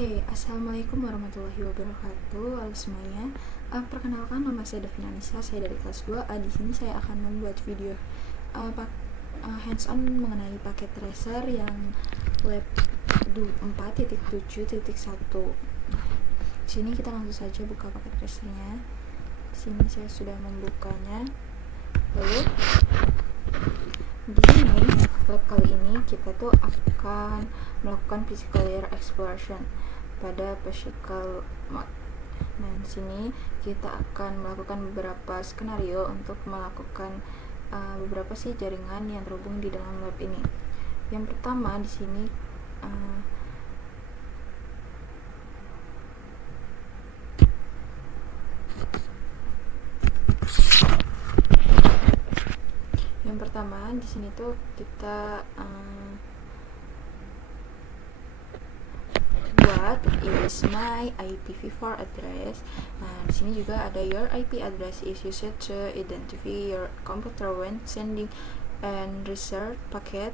Assalamualaikum warahmatullahi wabarakatuh. Halo semuanya. Perkenalkan, nama saya Devina Anissa, saya dari kelas 2A. Di sini saya akan membuat video hands-on mengenai paket tracer yang web 4.7.1. Di sini kita langsung saja buka paket tracernya. Di sini saya sudah membukanya. Lalu di sini lab kali ini kita tuh akan melakukan physical layer exploration pada physical mode. Nah, di sini kita akan melakukan beberapa skenario untuk melakukan beberapa sih jaringan yang terhubung di dalam lab ini. Yang pertama di sini tuh kita buat is my IPv4 address. Nah, di sini juga ada your IP address is used to identify your computer when sending and receive packet.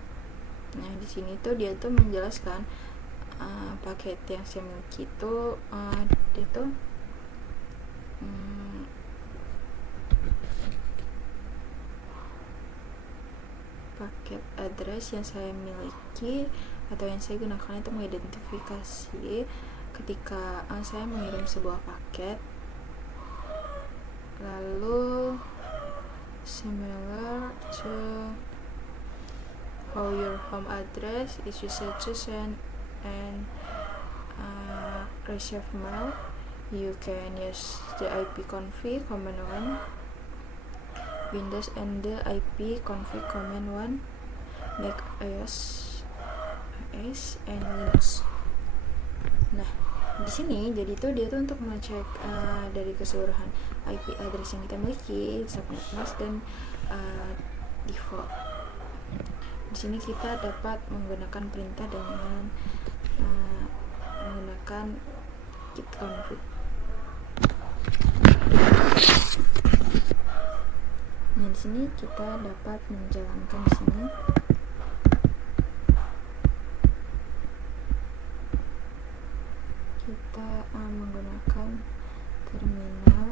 Nah, di sini tuh dia tuh menjelaskan paket yang saya miliki itu dia tuh paket address yang saya miliki atau yang saya gunakan itu mengidentifikasi ketika saya mengirim sebuah paket, lalu similar to how your home address is used to send and receive mail. You can use the ipconfig command 1 Windows and the ipconfig command 1 Mac OS and Linux. Nah, di sini jadi tuh dia tuh untuk mengecek dari keseluruhan IP address yang kita miliki, subnet mask dan default. Di sini kita dapat menggunakan perintah dengan menggunakan git config. Nah, di sini kita dapat menjalankan di sini. Kita menggunakan terminal.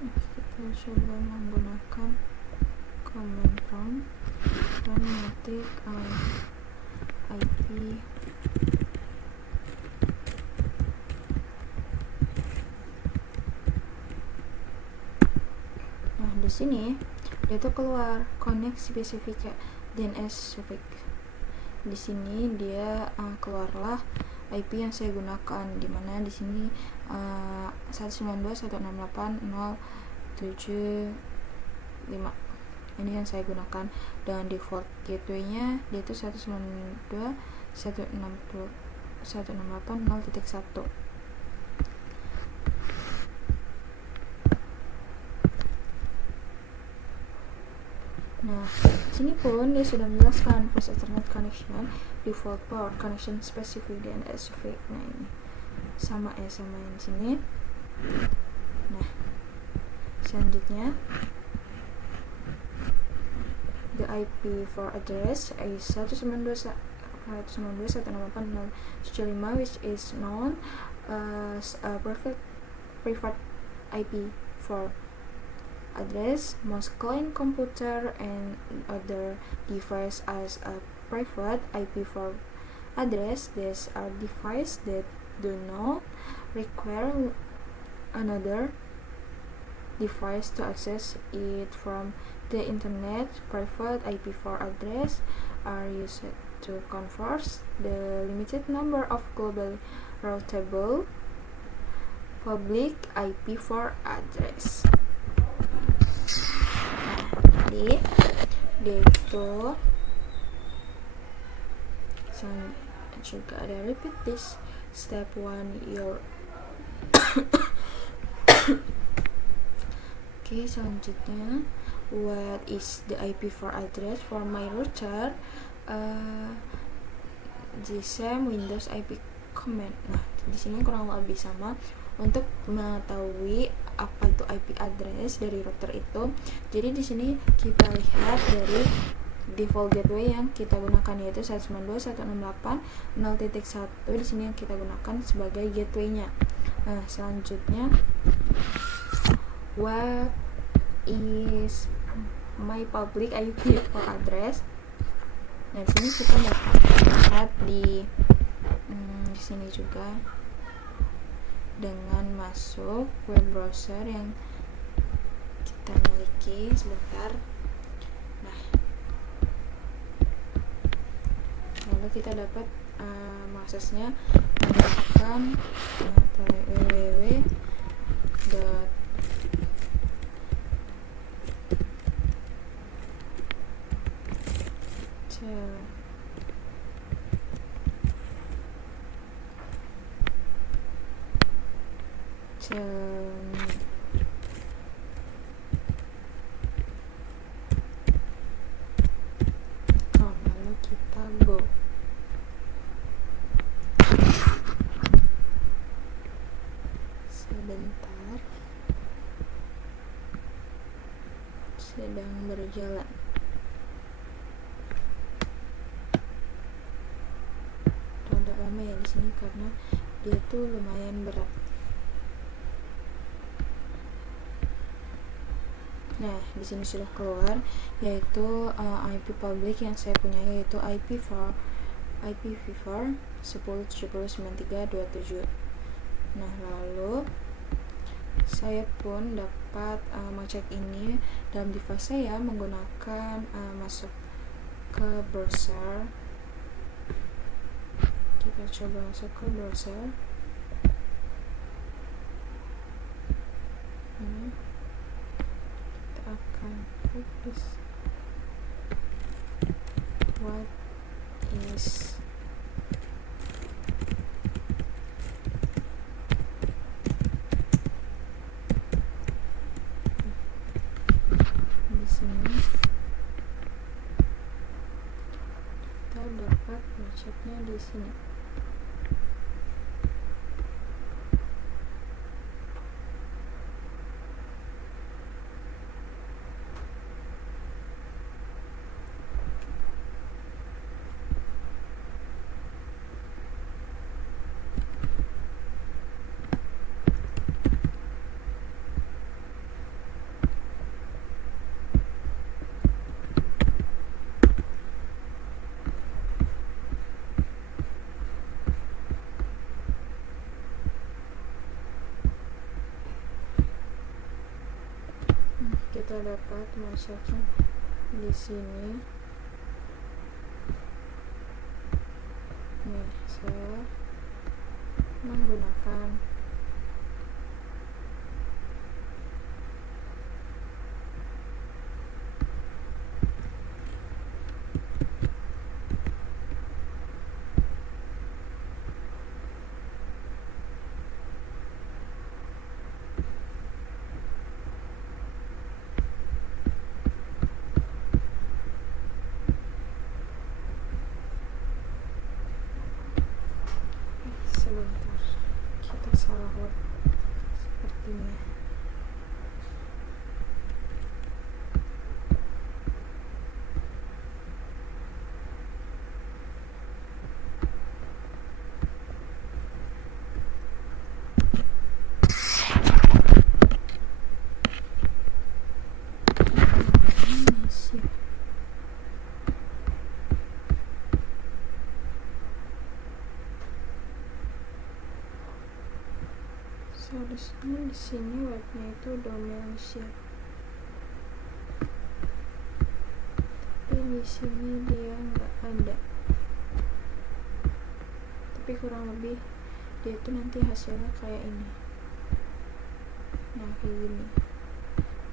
Kita coba menggunakan command prompt dan mengetik IP di sini dia tuh keluar connect specific DNS specific. Di sini dia keluarlah IP yang saya gunakan, di mana di sini 192.168.075 ini yang saya gunakan, dan default gateway-nya dia tuh 192.168.0.1. Nah, sini pun dia sudah menjelaskan first Ethernet connection, default port, connection specific, DNS specific. Nah, ini sama yang sini. Nah, selanjutnya the IP for address is 192.168.0.75, which is known as a private IP for address. Most client computer and other device as a private IP for address. These are devices that do not require another device to access it from the internet. Private IP for address are used to convert the limited number of global routable public IP for address. Jadi dia itu juga ada repeat this step 1 your Oke, selanjutnya what is the IP for address for my router. the same Windows IP command. Nah, di sini kurang lebih sama. Untuk mengetahui apa itu IP address dari router itu, jadi di sini kita lihat dari default gateway yang kita gunakan, yaitu 192.168.0.1. Di sini yang kita gunakan sebagai gateway-nya. Nah, selanjutnya, what is my public IP address? Nah, di sini kita dapat lihat di sini juga dengan masuk web browser yang kita miliki. Sebentar. Nah, lalu kita dapat mengaksesnya menggunakan www. Lalu kita go. Sebentar, sedang berjalan. Rada lama ya di sini karena dia tuh lumayan berat. Nah, di sini sudah keluar, yaitu IP public yang saya punya, yaitu IPv4 10.70.93.27. Nah, lalu saya pun dapat mengecek ini dalam device saya menggunakan masuk ke browser. Kita coba masuk ke browser. Kita akan fokus what is di sini. Kita dapat ngeceknya di sini. Kita dapat masuknya di sini. Nih, saya menggunakan sebentar, kita salah web sepertinya. Seharusnya di sini webnya itu Domainsia, tapi di sini dia nggak ada. Tapi kurang lebih dia itu nanti hasilnya kayak ini. Nah, kayak gini,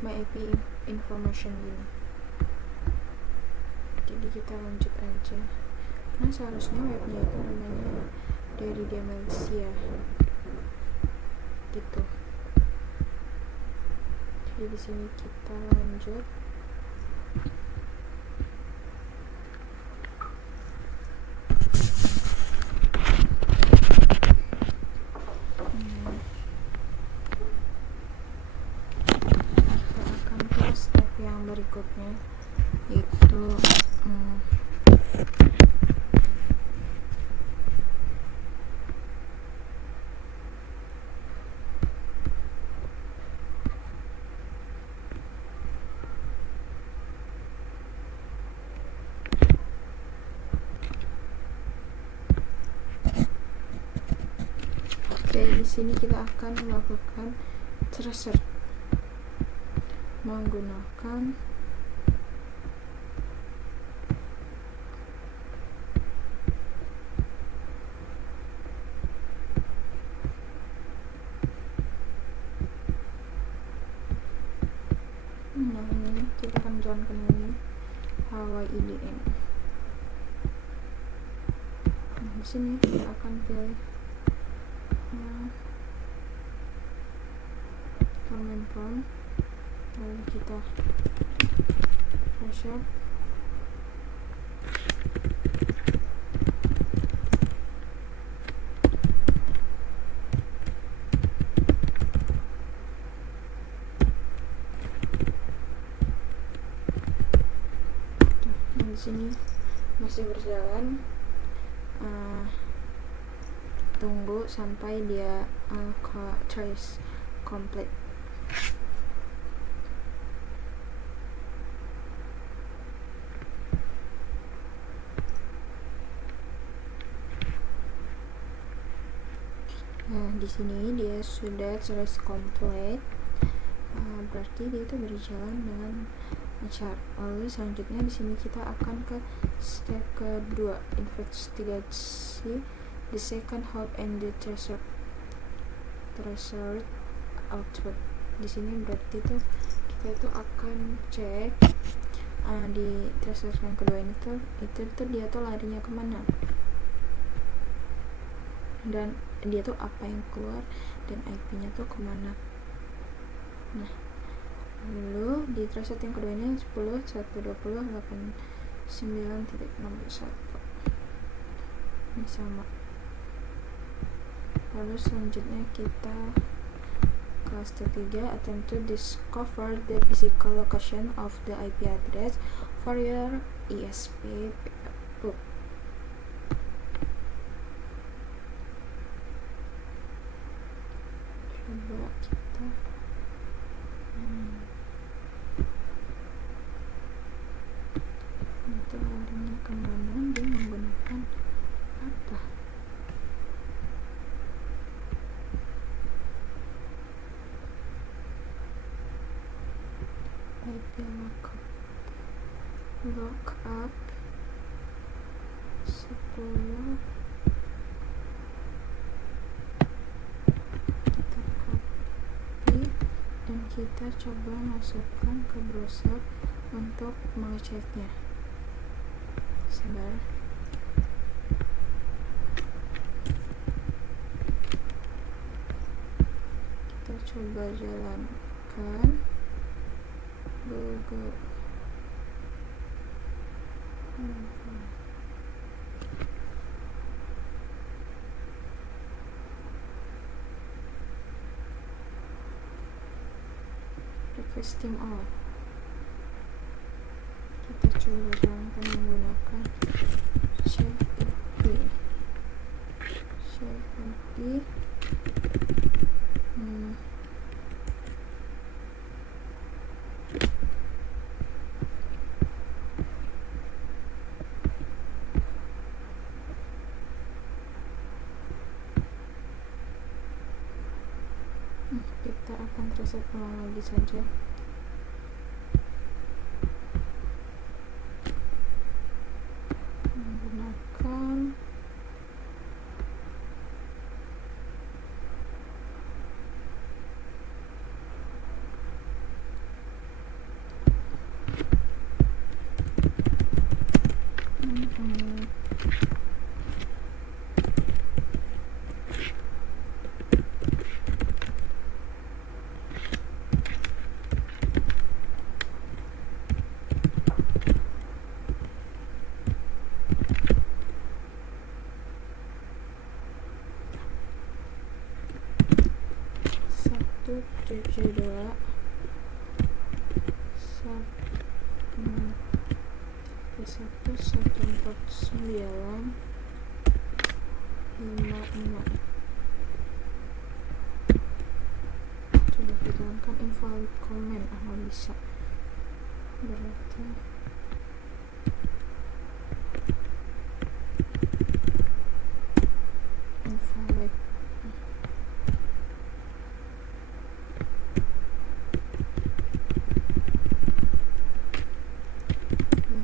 my IP information gini. Jadi kita lanjut aja. Nah, seharusnya webnya itu namanya dari Domainsia gitu. Jadi di sini kita lanjut. berikutnya, yaitu di sini kita akan melakukan tracer menggunakan ini kita akan jalankan ini HYIDN. Di sini kita akan pilih command prompt, lalu kita tracer di sini masih berjalan. Tunggu sampai dia trace complete. Di sini dia sudah trace complete, berarti dia itu berjalan dengan lancar. Lalu selanjutnya di sini kita akan ke step kedua, investigasi the second hop and the tracer output. Di sini berarti tuh kita itu akan cek di tracer yang kedua ini tuh dia tuh larinya kemana dan dia tuh apa yang keluar dan IP-nya tuh kemana. Nah, lalu di tracer yang kedua ini 10.120.89.61 ini sama. Lalu selanjutnya kita ke step 3, attempt to discover the physical location of the IP address for your ESP book. Coba kita itu larinya kemana, dia menggunakan apa. IP lookup 10. Kita copy dan kita coba masukkan ke browser untuk mengeceknya. Sabar. Kita coba jalankan Google. Request team all. Kita coba jalankan menggunakan share IP. Kita akan reset ulang lagi saja. Menggunakan Coba hilangkan invalid comment. Nggak bisa, berarti invalid.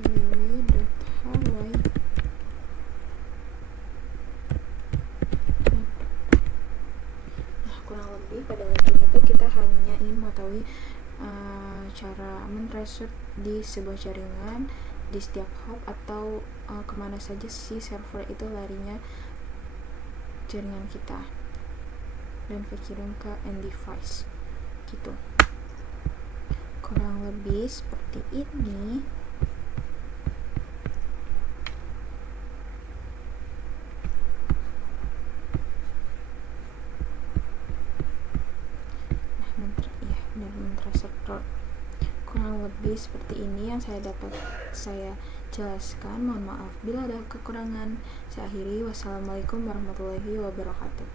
www.hawaii. Nah, kurang lebih pada login itu kita hanya ingin mengetahui cara men-tracer di sebuah jaringan, di setiap hub, atau kemana saja si server itu larinya jaringan kita, dan kekirim ke end device gitu. Kurang lebih seperti ini. Kurang lebih seperti ini yang saya jelaskan. Mohon maaf bila ada kekurangan. Saya akhiri. Wassalamualaikum warahmatullahi wabarakatuh.